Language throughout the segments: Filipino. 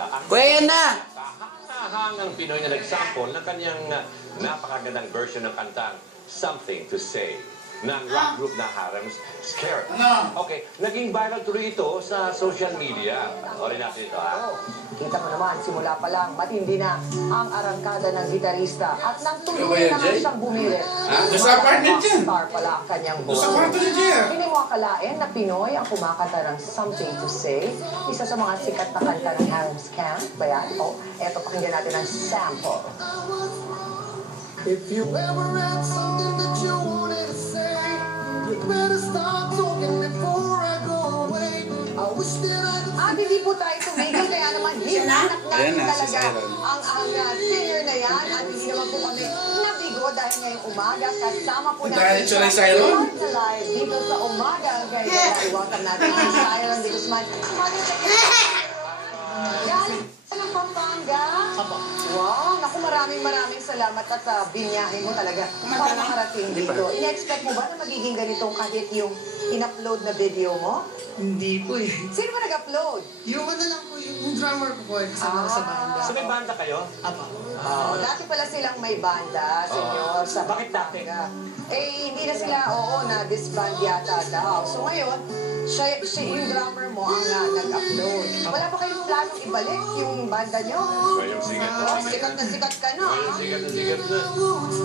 Ganda ang Kuya, yan na! kahangang Pinoy na nagsample ng kanyang napakagandang version ng kantang Something to Say ng rock group na Haram's Scared. Okay, naging viral tuloy ito sa social media. Panoorin natin ito, ha? Kita mo naman, simula pa lang, matindi na ang arangkada ng gitarista at nang tuluyan na nga siyang bumirit. Sa apartment yan. Star pala ang kanyang Sa buhay. kwarto ni Jer. Hindi mo akalain na Pinoy ang kumakanta ng Something to Say, isa sa mga sikat na kanta ng Haram's Camp. Bayan, eto pakinggan natin ang sample. If you ever had something that you wanted to say, you better start talking before I go away. I wish that I could. At hindi po tayo tumigil, kaya naman hinahanap natin Ayan na, si talaga Xyron. ang singer na yan. At hindi naman po kami nabigo dahil ngayong umaga kasama po Dahil natin siya ay Xyron? live na live dito sa umaga. Kaya i-welcome natin si Xyron De Guzman. Yan, ng Pampanga. Wow, naku, maraming salamat at binyahin mo talaga para makarating dito. In-expect mo ba na magiging ganitong kahit yung in-upload na video mo? Hindi po eh. Sino ba nag-upload? Yung ano lang po, yung drummer ko po kasama ko sa banda. So may banda kayo? Apa. Dati pala silang may banda, senyor, sa Bakit dati? Hindi na sila, na-disband yata daw. So ngayon, siya yung drummer mo ang nag-upload. Wala pa kayong planong ibalik yung banda nyo? Ngayong sikat na. Sikat ka na. Ngayong sikat na.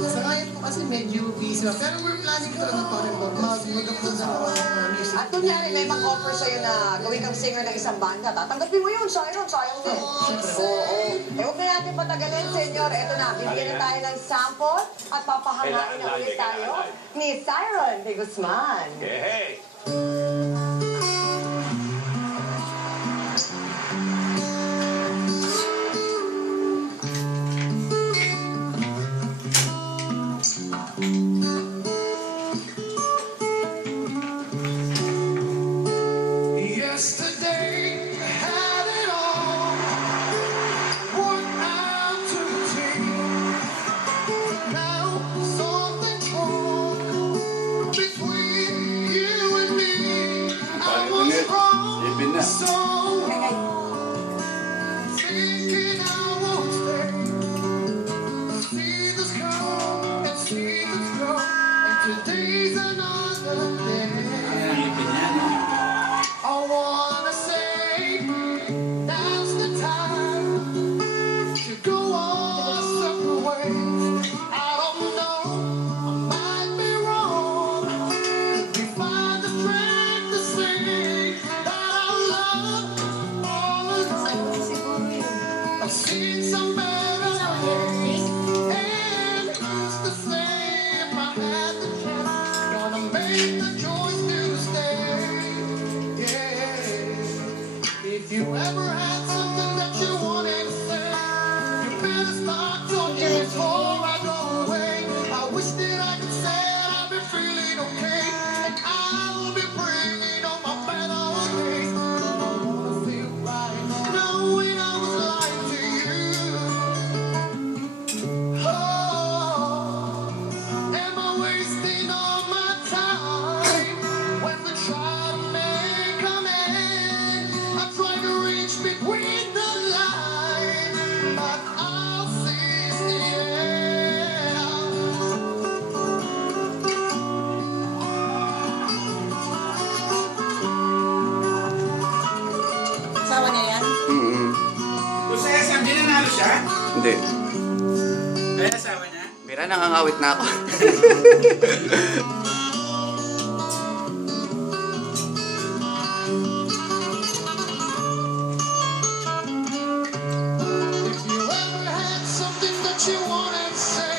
Sa ngayon po kasi medyo busy pa. Pero we're planning talaga pa rin po. Mag-upload sa mga music. At kunyari, may mag-offer sa'yo na gawin kang singer ng isang banda. Tatanggapin mo yun, Xyron, sayang din. Oo. Huwag na natin patagalin, senyor. Eto na, bibigyan na tayo ng sample at papahangain na ulit tayo ni Xyron De Guzman. Hey! Yesterday, I had it all worked out to a T. Now something's wrong between you and me. I was wrong, so thinking I won't stay. See this come and see this go, and today's another day. I wanna say now's the time to go our separate ways. I don't know, I might be wrong. Could we find the strength to say that our love all alone? I've seen some better days, and it's the same. If I had the chance, gonna make the choice to stay. If you ever had something that you wanted to say, you better start talking before I go away. I wish that I could say I've been feeling okay, and I'll be bringing on my better days. I don't wanna feel right knowing I was lying to you. Oh, am I wasting all my time when we try to make amends? I try to reach between the lines, but I'll seize the air. Asawa niya yan? Kung sa SM, di nanalo siya? Hindi. Ay, asawa niya? Mira, nangangawit na ako. If you ever had something that you wanted to say,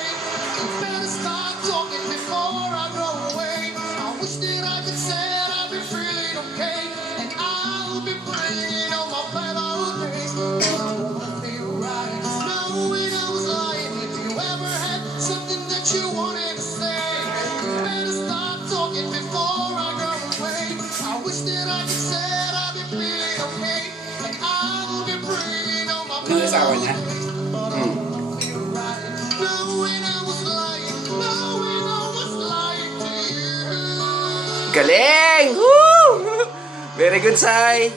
you better start talking before I go away. I wish that I could say that I've been feeling okay, and I'll be bringing on my better days. But I wanna feel right knowing I was lying. If you ever had something that you wanted to say, you better start talking before I go away. I wish that I could say that I've been feeling okay, and I'll be bringing on my Ano asawa niya? Galing! Woo! Very good, Sai!